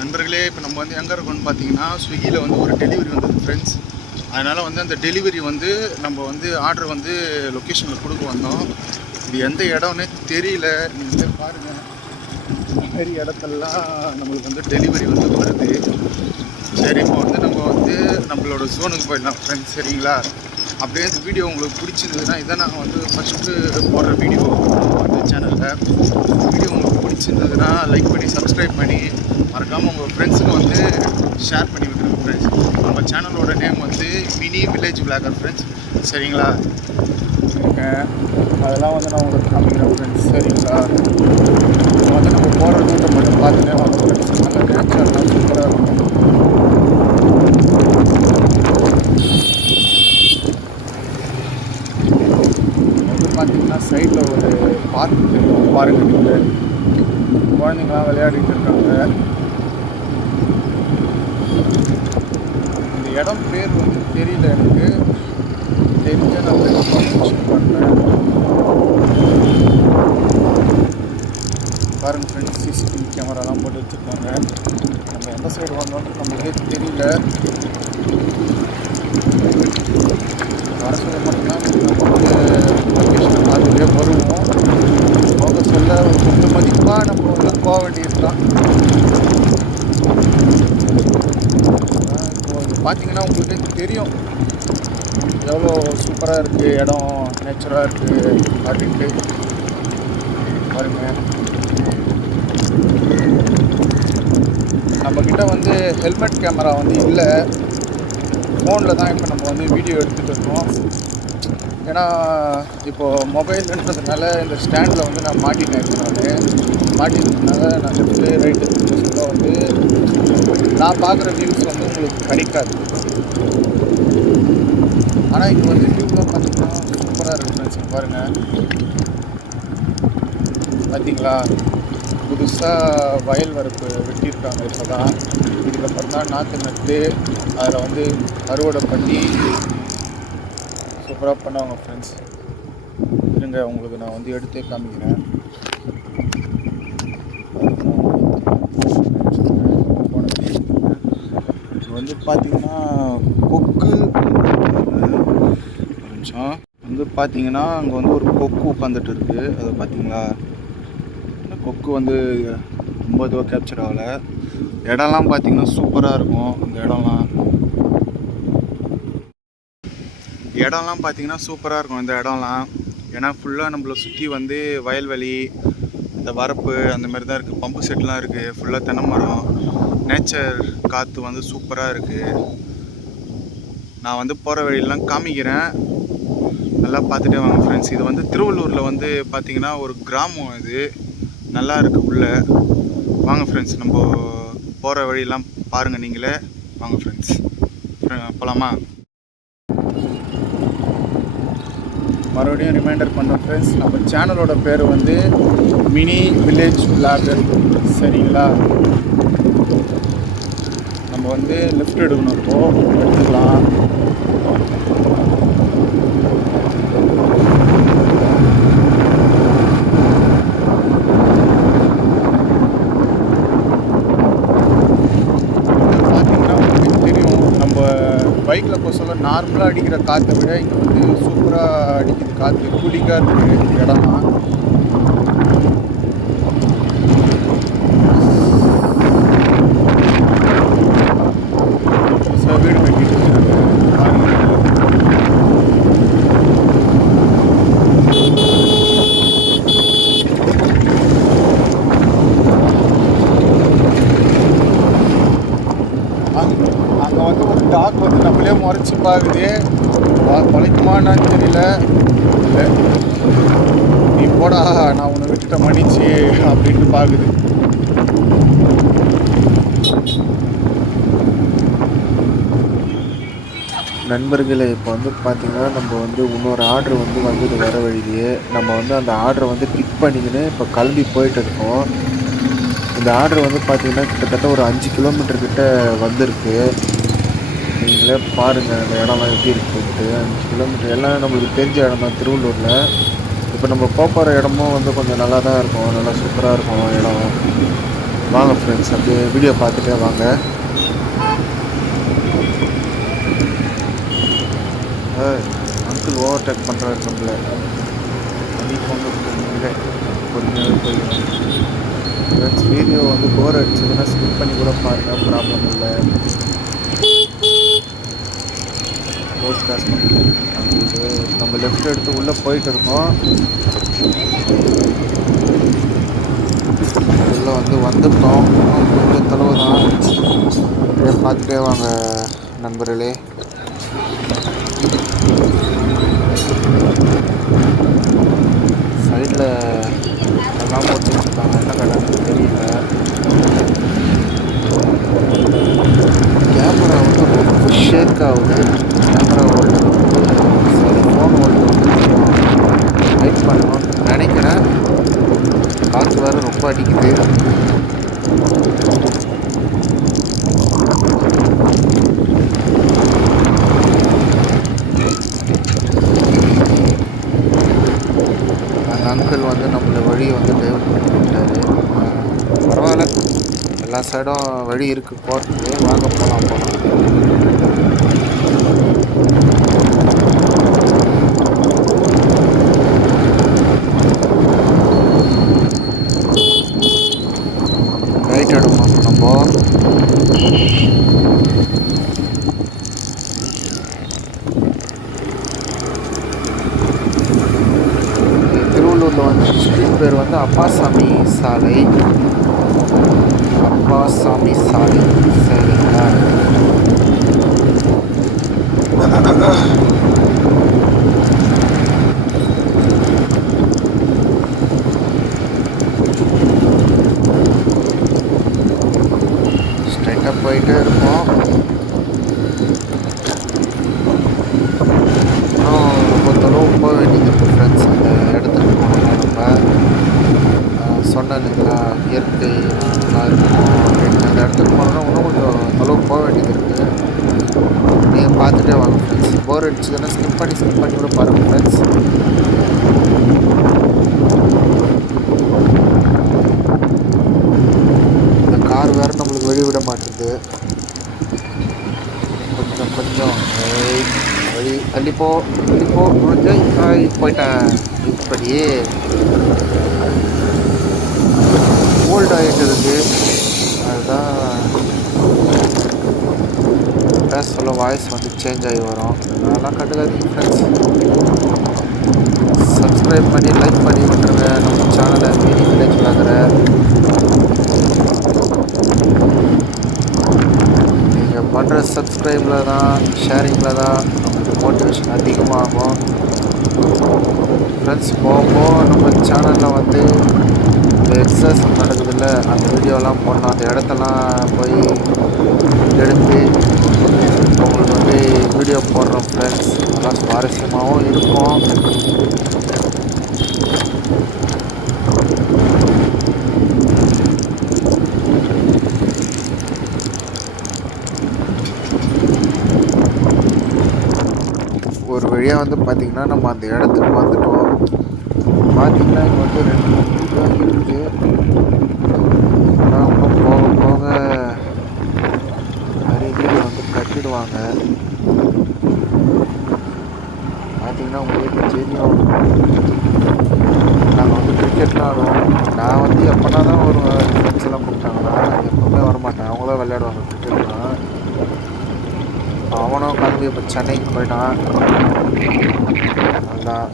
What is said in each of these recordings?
நண்பர்களே, இப்போ நம்ம வந்து எங்கே இருக்கோம்னு பார்த்தீங்கன்னா, ஸ்விக்கியில் வந்து ஒரு டெலிவரி வந்தது ஃப்ரெண்ட்ஸ். அதனால் வந்து அந்த டெலிவரி வந்து நம்ம வந்து ஆர்டர் வந்து லொக்கேஷனில் கொடுக்க வந்தோம். இது எந்த இடம்னே தெரியல. நீங்களே பாருங்கள், இந்த மாதிரி இடத்துலலாம் நம்மளுக்கு வந்து டெலிவரி வந்து வருது. சரி, இப்போ வந்து நம்ம வந்து நம்மளோட ஜோனுக்கு போயிடலாம் ஃப்ரெண்ட்ஸ், சரிங்களா? அப்படியே இந்த வீடியோ உங்களுக்கு பிடிச்சிருந்ததுன்னா, இதான் நாங்கள் வந்து ஃபஸ்ட்டு போடுற வீடியோ இந்த சேனலில். வீடியோ உங்களுக்கு பிடிச்சிருந்ததுன்னா லைக் பண்ணி சப்ஸ்கிரைப் பண்ணி மறக்காமல் உங்கள் ஃப்ரெண்ட்ஸுக்கு வந்து ஷேர் பண்ணி விட்டுருங்க ஃப்ரெண்ட்ஸ். நம்ம சேனலோட நேம் வந்து மினி வில்லேஜ் விளாகர் ஃப்ரெண்ட்ஸ், சரிங்களா? அதெல்லாம் வந்து நான் உங்களுக்கு காமிக்கிறேன் ஃப்ரெண்ட்ஸ், சரிங்களா? இப்போ வந்து நம்ம போகிற ரூட்டை மட்டும் பார்த்துட்டே வாங்க ஃப்ரெண்ட்ஸ். நல்ல நேச்சர்லாம் சூப்பராக இருக்கும். பார்த்தீங்கன்னா சைடில் ஒரு பார்க் இருக்கும், பாருங்க. நீங்கள் குழந்தைங்களாம் விளையாடிட்டு இருக்காங்க. இந்த இடம் பேர் வந்து தெரியல எனக்கு, தெரிஞ்ச நான் மென்ஷன் பண்ணுறேன். பாருங்க ஃப்ரெண்ட்ஸ், சிசிடிவி கேமராலாம் போட்டு வச்சுருக்காங்க. நம்ம எந்த சைடு வந்தோம்னு நம்மளுக்கே தெரியல. வர சொல்ல மட்டும்தான் லொக்கேஷனை பார்த்துட்டே வருவோம். போக சொல்ல ஒரு குண்டு மதிப்பாக நம்ம வந்து போக வேண்டியிருக்கலாம். இப்போ பார்த்தீங்கன்னா உங்களுக்கு தெரியும் எவ்வளோ சூப்பராக இருக்குது இடம், நேச்சராக இருக்குது அப்படின்ட்டு. பாருங்கள், நம்மக்கிட்ட வந்து ஹெல்மெட் கேமரா வந்து இல்லை, ஃபோனில் தான் இப்போ நம்ம வந்து வீடியோ எடுத்துகிட்டு இருக்கோம். ஏன்னா இப்போது மொபைல்ன்றதுனால இந்த ஸ்டாண்டில் வந்து நான் மாட்டிட்டேன். மாட்டினதுனால நான் லெஃப்ட்டு ரைட்டு சொல்ல வந்து நான் பார்க்குற வியூஸ் வந்து உங்களுக்கு கிடைக்காது. ஆனால் இது வந்து வியூலாம் பார்த்தீங்கன்னா சூப்பராக இருக்குது ஃப்ரெண்ட்ஸ். பாருங்கள், பார்த்தீங்களா? புதுசாக வயல் வரப்பு வெட்டியிருக்காங்க. இப்போ தான் இதுக்கப்புறம் தான் நாற்று நட்டு அதில் வந்து அறுவடை பண்ணி சூப்பராக பண்ணுவாங்க ஃப்ரெண்ட்ஸ். இருங்க, உங்களுக்கு நான் வந்து எடுத்தே காமிக்கிறேன். இது வந்து பார்த்தீங்கன்னா கொக்கு கொஞ்சம் வந்து பார்த்தீங்கன்னா அங்கே வந்து ஒரு கொக்கு உட்காந்துட்டு இருக்குது. அதை பார்த்தீங்களா? இந்த கொக்கு வந்து ரொம்ப இதுவாக கேப்சர் ஆகலை. இடம்லாம் பார்த்தீங்கன்னா சூப்பராக இருக்கும். இந்த இடம்லாம் பார்த்தீங்கன்னா சூப்பராக இருக்கும் இந்த இடம்லாம். ஏன்னா ஃபுல்லாக நம்மளை சுற்றி வந்து வயல்வெளி, இந்த வரப்பு அந்த மாதிரி தான் இருக்குது. பம்பு செட்லாம் இருக்குது, ஃபுல்லாக தென்னை மரம், நேச்சர் காற்று வந்து சூப்பராக இருக்குது. நான் வந்து போகிற வழியெல்லாம் காமிக்கிறேன், நல்லா பார்த்துட்டே வாங்க ஃப்ரெண்ட்ஸ். இது வந்து திருவள்ளூரில் வந்து பார்த்திங்கன்னா ஒரு கிராமம். இது நல்லா இருக்குது உள்ளே. வாங்க ஃப்ரெண்ட்ஸ், நம்ம போகிற வழியெல்லாம் பாருங்கள் நீங்களே. வாங்க ஃப்ரெண்ட்ஸ், போகலாமா? மறுபடியும் ரிமைண்டர் பண்ணுறோம் ஃப்ரெண்ட்ஸ், நம்ம சேனலோட பேர் வந்து மினி வில்லேஜ் விளாகர், சரிங்களா? நம்ம வந்து லெஃப்ட் எடுக்கணும், இப்போது எடுத்துக்கலாம். பைக்கில் போக சொல்ல நார்மலாக அடிக்கிற காற்றை விட இங்கே வந்து சூப்பராக அடிக்குது காற்று, கூலிங்காக இருக்குது இடம்லாம். வீடு கட்டிட்டு அங்கே வந்து ஒரு டாக் வந்து நம்மளே முறைச்சி பார்க்குது. குலைக்குமான்னு தெரியல. இல்லை, நீ போடா, நான் உன்னை விட்டுட்ட மன்னிச்சு அப்படின்ட்டு பார்க்குது. நண்பர்களே, இப்போ வந்து பார்த்திங்கன்னா நம்ம வந்து இன்னொரு ஆர்டர் வந்து வந்தது வர வழியிலேயே. நம்ம வந்து அந்த ஆர்டரை வந்து பிக் பண்ணிக்கின்னு இப்போ கிளம்பி போயிட்டு இருக்கோம். இந்த ஆர்டர் வந்து பார்த்திங்கன்னா கிட்டத்தட்ட ஒரு 5 கிலோமீட்டர் கிட்ட வந்திருக்கு. நீங்களே பாருங்கள் அந்த இடம்லாம் எப்படி இருக்குன்ட்டு. 5 கிலோமீட்டர் எல்லாம் நம்மளுக்கு தெரிஞ்ச இடம் தான் திருவள்ளூரில். இப்போ நம்ம போகிற இடமும் வந்து கொஞ்சம் நல்லா தான் இருக்கும், நல்லா சூப்பராக இருக்கும் இடம். வாங்க ஃப்ரெண்ட்ஸ், அப்படியே வீடியோ பார்த்துட்டே வாங்க. அங்கிள் ஓவர்டேக் பண்ணுறாரு நம்மள. தண்ணி போங்க இல்லை, பொறுமையாகவே போயிடும். ஃப்ரெண்ட்ஸ், வீடியோ வந்து போர் அடிச்சதுன்னா ஸ்கிப் பண்ணி கூட பாருங்கள், ப்ராப்ளம் இல்லை. ரோட் கிராஸ் பண்ணி நம்ம லெஃப்ட் எடுத்து உள்ளே போயிட்டு இருக்கோம். உள்ளே வந்துட்டோம். கொஞ்சம் தொலைவு தான். அப்படியே பார்த்துட்டே வாங்க நண்பர்களே. சைடில் எல்லாம் போட்டு வச்சுருக்காங்க, என்ன கடைன்னு தெரியல. கேமரா வந்து ரொம்ப ஷேக் ஆகுது. கேமரா ஓல்டர் வந்து சரி, ஃபோன் ஓல்டர் வந்து வெயிட் பண்ணணும்னு நினைக்கிறேன். காற்று வேறு ரொம்ப அடிக்குது. அந்த அங்கிள் வந்து நம்மளை வழியை வந்து டைவர்ட் பண்ணி விட்டார். பரவாயில்ல, எல்லா சைடும் வழி இருக்குது போகிறதுக்கு. வாங்க போகலாம். ரைட் எடுக்கணும் நம்ம. திருவள்ளூரில் வந்து ஸ்ட்ரீட் பேர் வந்து அப்பாசாமி சாலை. அப்பாசாமி சாலை சரிங்களா? ஸ்ட்ரைட்டாக போயிட்டே இருப்போம். ரொம்ப தொலைவு போக வேண்டியது இருக்குது ஃப்ரெண்ட்ஸ். அந்த இடத்துக்கு போனோம்னா நம்ம சொன்னேன் இல்லைங்களா, இயற்கை நல்லா இருக்கும் அப்படின்னு. அந்த இடத்துக்கு போனோம்னா இன்னும் கொஞ்சம் தொலைவு போக வேண்டியது இருக்குது. நீங்கள் பார்த்துட்டே வாங்க ஃப்ரெண்ட்ஸ். போர் அடிச்சதுன்னா ஸ்கிப் பண்ணி கூட பாருங்கள் ஃப்ரெண்ட்ஸ். இந்த கார் வேறு நம்மளுக்கு வெளியே விட மாட்டேங்குது. கொஞ்சம் வழி தள்ளிப்போ போயிட்டேன். இப்படியே ஓல்ட் ஆகிட்டு இருக்கு. அதுதான் பேச சொல்ல வாய்ஸ் வந்து சேஞ்ச் ஆகி வரும். அதெல்லாம் கண்டுக்காதீங்க ஃப்ரெண்ட்ஸ். சப்ஸ்கிரைப் பண்ணி லைக் பண்ணி விட்டுருங்க நம்ம சேனலை. மினி வில்லேஜ் விளாகிற நீங்கள் பண்ணுற சப்ஸ்கிரைபில் தான், ஷேரிங்கில் தான் நமக்கு மோட்டிவேஷன் அதிகமாகும் ஃப்ரெண்ட்ஸ். போக நம்ம சேனலில் வந்து இந்த எக்ஸசைஸ் நடக்குதுல்ல, அந்த வீடியோலாம் போடணும். அந்த இடத்தெல்லாம் போய் எடுத்து உங்களுக்கு வந்து வீடியோ போடுறோம் ஃப்ரெண்ட்ஸ். நல்லா சுவாரஸ்யமாகவும் இருக்கும். ஒரு வழியாக வந்து பார்த்திங்கன்னா நம்ம அந்த இடத்துக்கு வந்துட்டோம். பார்த்திங்கன்னா இங்கே வந்து 2 வீடு தான் இருக்குது. ஆனால் இன்னும் போக நிறைய வீடு வந்து கட்டிடுவாங்க. பார்த்திங்கன்னா உங்களுக்கு தெரியும், நாங்கள் வந்து கிரிக்கெட்லாம் ஆடுவோம். நான் வந்து எப்போனா தான் வருவேன். ஃப்ரெண்ட்ஸ் எல்லாம் கூப்பிட்டாங்கன்னா எப்போவுமே வரமாட்டேன். அவங்களும் விளையாடுவாங்க கிரிக்கெட்லாம். அவனும் கிளம்பி இப்போ சென்னைக்கு போயிட்டான். அதுதான்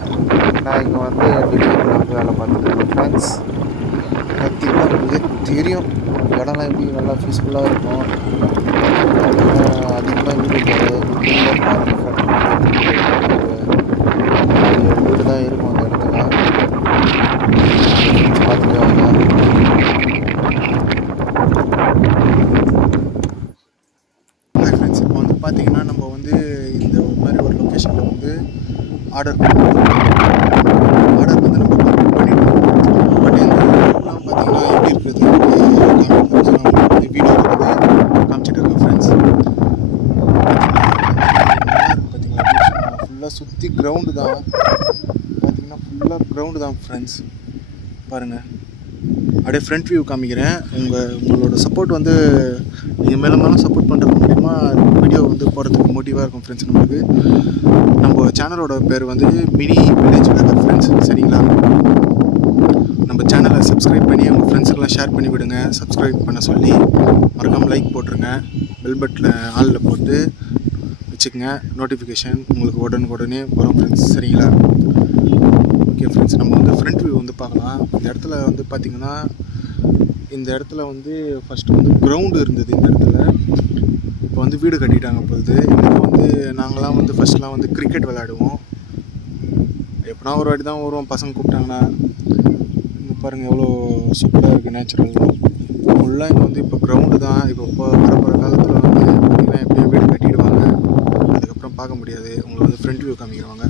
நான் இங்கே வந்து டெலிவரியில் வந்து வேலை பார்த்துருக்கேன் ஃப்ரெண்ட்ஸ். பார்த்திங்கன்னா உங்களுக்கு தெரியும் இடம்லாம் எப்படி நல்லா பீஸ்ஃபுல்லாக இருக்கும். அதிகமாக வீடு இருக்காது. வீடு தான் இருக்கும் அந்த இடத்துல. பார்த்துட்டு வாங்க. ஃப்ரெண்ட்ஸ், இப்போ வந்து பார்த்தீங்கன்னா நம்ம வந்து இந்த மாதிரி ஒரு லொக்கேஷனில் வந்து ஆர்டர் வந்து நம்ம கம்ப்ளீட் பண்ணிட்டோம். பட் இந்த ஊர்லாம் பார்த்தீங்கன்னா எப்படி இருக்குது வீடியோ காமிச்சிட்டு இருக்கோம் ஃப்ரெண்ட்ஸ். பார்த்தீங்கன்னா ஃபுல்லாக சுற்றி கிரவுண்டு தான். பார்த்தீங்கன்னா ஃபுல்லாக கிரவுண்டு தான் ஃப்ரெண்ட்ஸ். பாருங்கள், அப்படியே ஃப்ரண்ட் வியூ காமிக்கிறேன். உங்களோட சப்போர்ட் வந்து நீங்கள் மேலும் சப்போர்ட் பண்ணுறது மூலிமா வீடியோ வந்து போகிறதுக்கு மோட்டிவாக இருக்கும் ஃப்ரெண்ட்ஸ். நம்ம சேனலோட பேர் வந்து மினி வில்லேஜ் விளாகர் ஃப்ரெண்ட்ஸ். சரிங்களா? நம்ம சேனலை சப்ஸ்கிரைப் பண்ணி உங்கள் ஃப்ரெண்ட்ஸுக்கெல்லாம் ஷேர் பண்ணி விடுங்க. சப்ஸ்கிரைப் பண்ண சொல்லி மறக்காமல் லைக் போட்டுருங்க. பெல் பட்டனை ஆளில் போட்டு வச்சுக்கோங்க. நோட்டிஃபிகேஷன் உங்களுக்கு உடனே வரும் ஃப்ரெண்ட்ஸ். சரிங்களா? ஓகே ஃப்ரெண்ட்ஸ், நம்ம வந்து ஃப்ரண்ட் வியூ வந்து பார்க்கலாம். இந்த இடத்துல வந்து பார்த்திங்கன்னா, இந்த இடத்துல வந்து ஃபஸ்ட்டு வந்து கிரவுண்டு இருந்தது. இந்த இடத்துல இப்போ வந்து வீடு கட்டிட்டாங்க போகுது. இங்கே வந்து நாங்களாம் வந்து ஃபஸ்ட்லாம் வந்து கிரிக்கெட் விளையாடுவோம். எப்படின்னா ஒரு வாட்டி தான் வருவோம் பசங்க கூப்பிட்டாங்கன்னா. இங்கே பாருங்கள் எவ்வளோ சூப்பராக இருக்குது நேச்சுரல். ஃபுல்லாக இங்கே வந்து இப்போ கிரவுண்டு தான். இப்போ வரப்போகிற காலத்தில் வந்து பார்த்திங்கன்னா எப்படியும் வீடு கட்டிடுவாங்க. அதுக்கப்புறம் பார்க்க முடியாது. உங்களுக்கு வந்து ஃப்ரண்ட் வியூ காமிக்கிறவாங்க.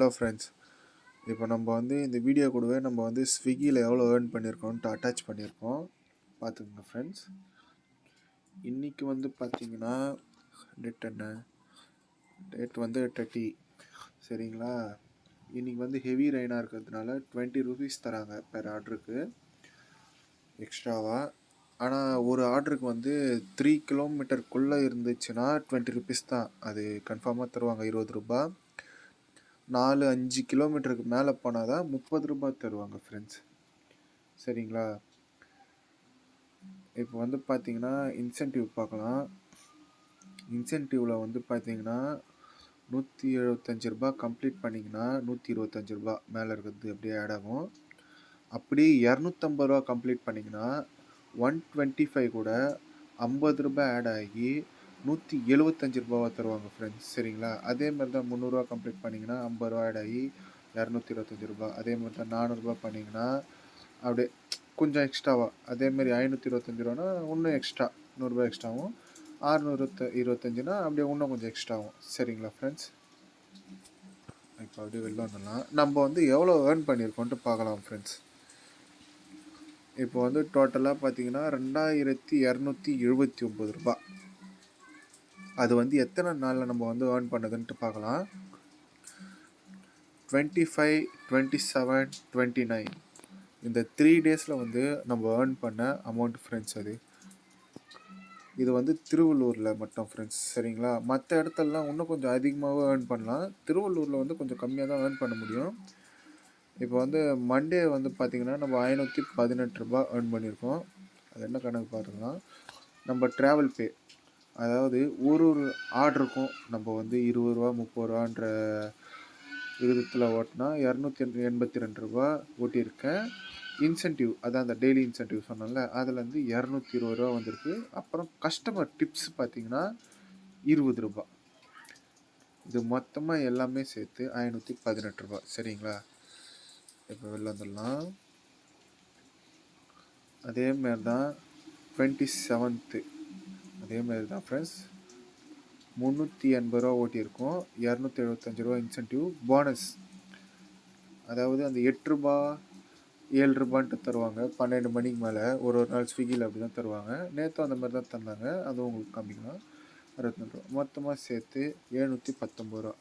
ஹலோ ஃப்ரெண்ட்ஸ், இப்போ நம்ம வந்து இந்த வீடியோ கூடவே நம்ம வந்து ஸ்விக்கியில் எவ்வளோ ஏர்ன் பண்ணியிருக்கோன்ட்டு அட்டாச் பண்ணியிருக்கோம். பார்த்துக்கோங்க ஃப்ரெண்ட்ஸ். இன்றைக்கி வந்து பார்த்தீங்கன்னா டேட் என்ன, டேட் வந்து 30 சரிங்களா. இன்றைக்கி வந்து ஹெவி ரெயினாக இருக்கிறதுனால 20 ருபீஸ் தராங்க பெர் ஆர்டருக்கு எக்ஸ்ட்ராவாக. ஆனால் ஒரு ஆர்டருக்கு வந்து 3 கிலோமீட்டருக்குள்ளே இருந்துச்சுன்னா 20 ருபீஸ் தான், அது கன்ஃபார்மாக தருவாங்க 20 ரூபா. 4-5 கிலோமீட்டருக்கு மேலே போனால் தான் 30 ரூபா தருவாங்க ஃப்ரெண்ட்ஸ், சரிங்களா. இப்போ வந்து பார்த்தீங்கன்னா இன்சென்டிவ் பார்க்கலாம். இன்சென்டிவில் வந்து பார்த்தீங்கன்னா 175 ரூபா கம்ப்ளீட் பண்ணிங்கன்னா 125 ரூபா மேலே இருக்கிறது அப்படியே ஆட் ஆகும். அப்படி 250 ரூபா கம்ப்ளீட் பண்ணிங்கன்னா 125 கூட 50 ரூபா ஆட் ஆகி 175 ரூபாவா தருவாங்க ஃப்ரெண்ட்ஸ், சரிங்களா. அதே மாதிரி தான் 300 கம்ப்ளீட் பண்ணிங்கன்னா 50 ரூபா ஆட் ஆகி 225 ரூபா. அதே மாதிரி தான் 400 ரூபா பண்ணிங்கன்னா அப்படியே கொஞ்சம் எக்ஸ்ட்ராவாக, அதேமாரி 525 ரூபானா இன்னும் எக்ஸ்ட்ரா 100 ரூபா எக்ஸ்ட்ராவும், 625னா அப்படியே இன்னும் கொஞ்சம் எக்ஸ்ட்ராவும், சரிங்களா ஃப்ரெண்ட்ஸ். இப்போ அப்படியே வெளில வந்துடலாம். நம்ம வந்து எவ்வளோ ஏர்ன் பண்ணியிருக்கோன்ட்டு பார்க்கலாம் ஃப்ரெண்ட்ஸ். இப்போ வந்து டோட்டலாக பார்த்தீங்கன்னா 2279 ரூபா. அது வந்து எத்தனை நாளில் நம்ம வந்து ஏர்ன் பண்ணதுன்ட்டு பார்க்கலாம். 25, 27, 29 இந்த 3 டேஸில் வந்து நம்ம ஏர்ன் பண்ண அமௌண்ட் ஃப்ரெண்ட்ஸ். இது வந்து திருவள்ளூரில் மட்டும் ஃப்ரெண்ட்ஸ், சரிங்களா. மற்ற இடத்துலலாம் இன்னும் கொஞ்சம் அதிகமாகவே ஏர்ன் பண்ணலாம். திருவள்ளூரில் வந்து கொஞ்சம் கம்மியாக தான் ஏர்ன் பண்ண முடியும். இப்போ வந்து மண்டே வந்து பார்த்திங்கன்னா நம்ம 518 ரூபா ஏர்ன் பண்ணியிருக்கோம். அது என்ன கணக்கு பாருங்கன்னா, நம்ம ட்ராவல் பே, அதாவது ஒரு ஆர்டருக்கும் நம்ம வந்து 20 ரூபா 30 ரூபான்ற விகிதத்தில் ஓட்டினா 282 ரூபா ஓட்டியிருக்கேன். இன்சென்டிவ், அதான் அந்த டெய்லி இன்சென்டிவ் சொன்னால, அதில் வந்து 220 ரூபா வந்திருக்கு. அப்புறம் கஸ்டமர் டிப்ஸ் பார்த்திங்கன்னா 20 ரூபா. இது மொத்தமாக எல்லாமே சேர்த்து 518 ரூபா, சரிங்களா. இப்போ வெளில வந்துடலாம். அதேமாரி தான் 27th அதேமாரி தான் ஃப்ரெண்ட்ஸ், 380 ரூபா ஓட்டியிருக்கோம். 275 ரூபா இன்சென்டிவ் போனஸ், அதாவது அந்த 8 ரூபா 7 ரூபான்ட்டு தருவாங்க 12 மணிக்கு மேலே. ஒரு நாள் ஸ்விக்கியில் அப்படி தான் தருவாங்க. நேற்று அந்த மாதிரி தான் தந்தாங்க, அதுவும் உங்களுக்கு காமிக்கலாம். 62 ரூபா மொத்தமாக சேர்த்து 719 ரூபா,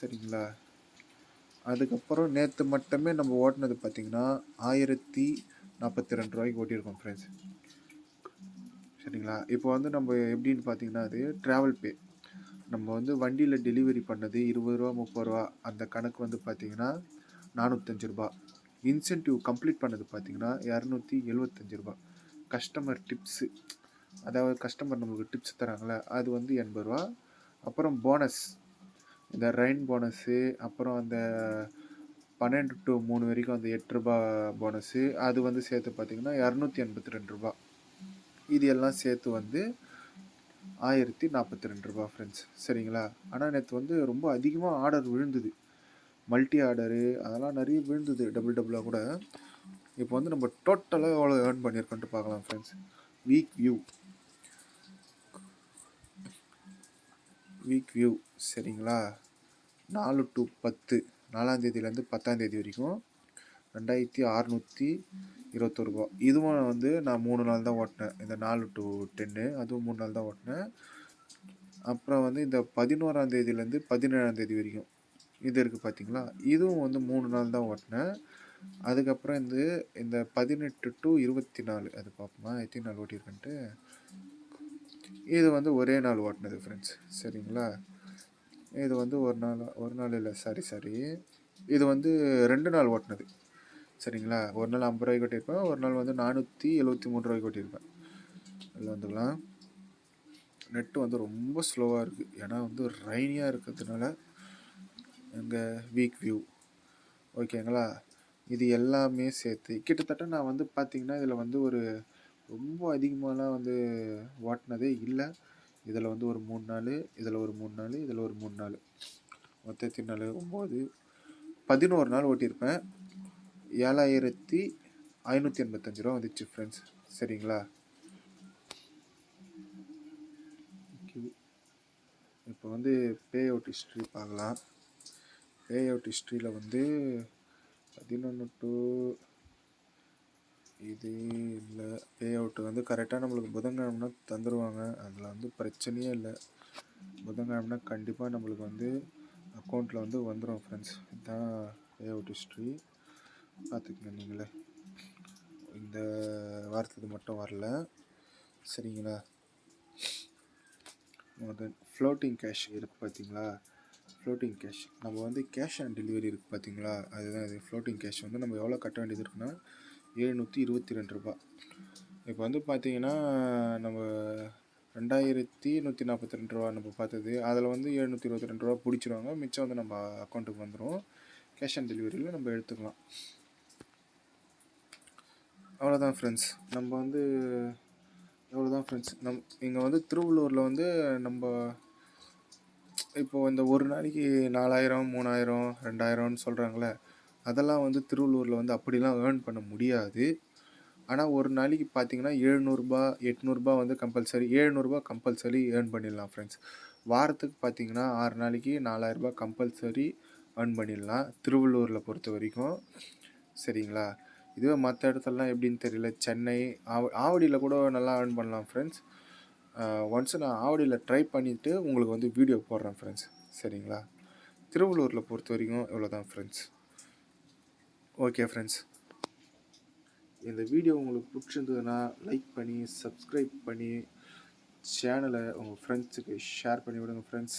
சரிங்களா. அதுக்கப்புறம் நேற்று மட்டுமே நம்ம ஓட்டினது பார்த்திங்கன்னா 1042 ரூபாய்க்கு ஓட்டியிருக்கோம் ஃப்ரெண்ட்ஸ், சரிங்களா. இப்போ வந்து நம்ம எப்படின்னு பார்த்தீங்கன்னா, அது ட்ராவல் பே, நம்ம வந்து வண்டியில் டெலிவரி பண்ணது 20 ரூபா 30 ரூபா, அந்த கணக்கு வந்து பார்த்திங்கன்னா 405 ரூபா. இன்சென்டிவ் கம்ப்ளீட் பண்ணது பார்த்திங்கன்னா 275 ரூபா. கஸ்டமர் டிப்ஸு, அதாவது கஸ்டமர் நம்மளுக்கு டிப்ஸ் தராங்களே, அது வந்து 80 ரூபா. அப்புறம் போனஸ், இந்த ரெயின் போனஸ்ஸு, அப்புறம் அந்த 12 to 3 வரைக்கும் அந்த 8 ரூபா போனஸ்ஸு, அது வந்து சேர்த்து பார்த்திங்கன்னா 282 ரூபா. இது எல்லாம் சேர்த்து வந்து 1042 ரூபா ஃப்ரெண்ட்ஸ், சரிங்களா. ஆனால் நேற்று வந்து ரொம்ப அதிகமாக ஆர்டர் விழுந்தது, மல்டி ஆர்டரு அதெல்லாம் நிறைய விழுந்தது, டபுளாக கூட. இப்போ வந்து நம்ம டோட்டலாக எவ்வளோ ஏர்ன் பண்ணியிருக்கோன்ட்டு பார்க்கலாம் ஃப்ரெண்ட்ஸ். வீக் வியூ சரிங்களா. 4 to 10, 4ஆம் தேதியிலேருந்து 10ஆம் தேதி வரைக்கும் 2621 ரூபா. இதுவும் வந்து நான் 3 நாள் தான் ஓட்டினேன், இந்த 4 to 10 அதுவும் 3 நாள் தான் ஓட்டினேன். அப்புறம் வந்து இந்த 11ஆம் தேதியிலேருந்து 17ஆம் தேதி வரைக்கும் இது இருக்குது பார்த்தீங்களா, இதுவும் வந்து 3 நாள் தான் ஓட்டினேன். அதுக்கப்புறம் இந்த 18 to 24 அது பார்ப்போமா எத்தனை நாள் ஓட்டியிருக்கேன்ட்டு. இது வந்து ஒரே நாள் ஓட்டினது ஃப்ரெண்ட்ஸ், சரிங்களா. இது வந்து ஒரு நாள் இல்லை, சாரி இது வந்து 2 நாள் ஓட்டினது, சரிங்களா. ஒரு நாள் 50 ரூபாய்க்கு ஓட்டியிருப்பேன், ஒரு நாள் வந்து 473 ரூபாய்க்கு ஓட்டியிருப்பேன். அதில் வந்துடலாம். நெட்டு வந்து ரொம்ப ஸ்லோவாக இருக்குது, ஏன்னா வந்து ரைனியாக இருக்கிறதுனால. எங்கள் வீக் வியூ ஓகேங்களா. இது எல்லாமே சேர்த்து கிட்டத்தட்ட நான் வந்து பார்த்திங்கன்னா இதில் வந்து ஒரு ரொம்ப அதிகமாகலாம் வந்து ஓட்டினதே இல்லை. இதில் வந்து ஒரு 3 நாள், இதில் ஒரு 3 நாள், இதில் ஒரு 3 நாள், மொத்தத்தின் நாள் 9, 11 நாள் ஓட்டியிருப்பேன். 7585 ரூபா வந்துச்சு ஃப்ரெண்ட்ஸ், சரிங்களா. இப்போ வந்து பே அவுட் ஹிஸ்ட்ரி பார்க்கலாம். பே அவுட் ஹிஸ்ட்ரியில் வந்து 11 to இது இல்லை. பே அவுட்டு வந்து கரெக்டாக நம்மளுக்கு புதன்கிழமைனா தந்துடுவாங்க, அதில் வந்து பிரச்சனையே இல்லை. புதன்கிழமைனா கண்டிப்பாக நம்மளுக்கு வந்து அக்கௌண்ட்டில் வந்து வந்துடும் ஃப்ரெண்ட்ஸ். இதுதான் பே அவுட் ஹிஸ்ட்ரி, பார்த்துக்கங்க நீங்களே. இந்த வாரத்துக்கு மட்டும் வரல, சரிங்களா. ஃப்ளோட்டிங் கேஷ் இருக்குது பார்த்தீங்களா, ஃப்ளோட்டிங் கேஷ் நம்ம வந்து கேஷ் ஆன் டெலிவரி இருக்குது பார்த்தீங்களா, அதுதான் இது. ஃப்ளோட்டிங் கேஷ் வந்து நம்ம எவ்வளோ கட்ட வேண்டியது இருக்குன்னா 722 ரூபா. இப்போ வந்து பார்த்தீங்கன்னா நம்ம 2142 ரூபா நம்ம பார்த்தது, அதில் வந்து 722 ரூபா பிடிச்சிருவாங்க, மிச்சம் வந்து நம்ம அக்கௌண்ட்டுக்கு வந்துடும். கேஷ் ஆன் டெலிவரியில் நம்ம எடுத்துக்கலாம். அவ்வளோதான் ஃப்ரெண்ட்ஸ். நம்ம வந்து எவ்வளோதான் ஃப்ரெண்ட்ஸ், இங்கே வந்து திருவள்ளூரில் வந்து நம்ம இப்போது இந்த ஒரு நாளைக்கு 4000 3000 2000ன்னு சொல்கிறாங்களே, அதெல்லாம் வந்து திருவள்ளூரில் வந்து அப்படிலாம் ஏர்ன் பண்ண முடியாது. ஆனால் ஒரு நாளைக்கு பார்த்தீங்கன்னா 700 800 வந்து கம்பல்சரி, 700 கம்பல்சரி ஏர்ன் பண்ணிடலாம் ஃப்ரெண்ட்ஸ். வாரத்துக்கு பார்த்தீங்கன்னா 6 நாளைக்கு 4000 கம்பல்சரி ஏர்ன் பண்ணிடலாம் திருவள்ளூரில் பொறுத்த வரைக்கும், சரிங்களா. இதுவே மற்ற இடத்துலலாம் எப்படின்னு தெரியல, சென்னை ஆவடியில் கூட நல்லா ஏர்ன் பண்ணலாம் ஃப்ரெண்ட்ஸ். ஒன்ஸ் நான் ஆவடியில் ட்ரை பண்ணிவிட்டு உங்களுக்கு வந்து வீடியோ போடுறேன் ஃப்ரெண்ட்ஸ், சரிங்களா. திருவள்ளூரில் பொறுத்த வரைக்கும் இவ்வளோ தான் ஃப்ரெண்ட்ஸ். ஓகே ஃப்ரெண்ட்ஸ், இந்த வீடியோ உங்களுக்கு பிடிச்சிருந்ததுன்னா லைக் பண்ணி சப்ஸ்கிரைப் பண்ணி சேனலை உங்கள் ஃப்ரெண்ட்ஸுக்கு ஷேர் பண்ணி விடுங்க ஃப்ரெண்ட்ஸ்.